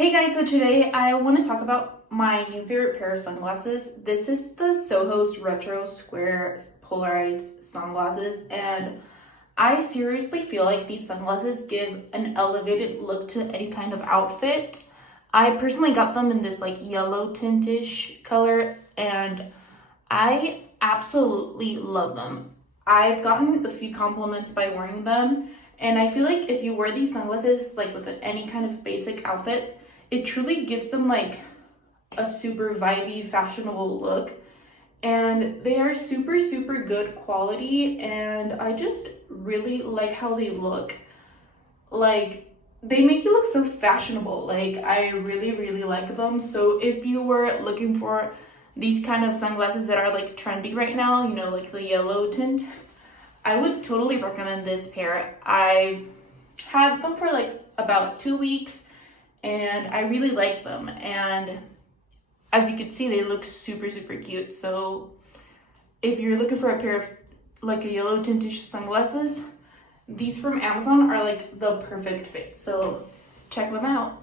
Hey guys, so today I want to talk about my new favorite pair of sunglasses. This is the Sojos Retro Square Polarized sunglasses, and I seriously feel like these sunglasses give an elevated look to any kind of outfit. I personally got them in this like yellow tintish color, and I absolutely love them. I've gotten a few compliments by wearing them, and I feel like if you wear these sunglasses like with any kind of basic outfit, it truly gives them like a super vibey, fashionable look. And they are super good quality, and I just really like how they look. Like, they make you look so fashionable. Like, I really like them. So if you were looking for these kind of sunglasses that are like trendy right now, you know, like the yellow tint, I would totally recommend this pair. I had them for like about 2 weeks, and I really like them. And as you can see, they look super cute. So if you're looking for a pair of like a yellow tintish sunglasses, these from Amazon are like the perfect fit. So check them out.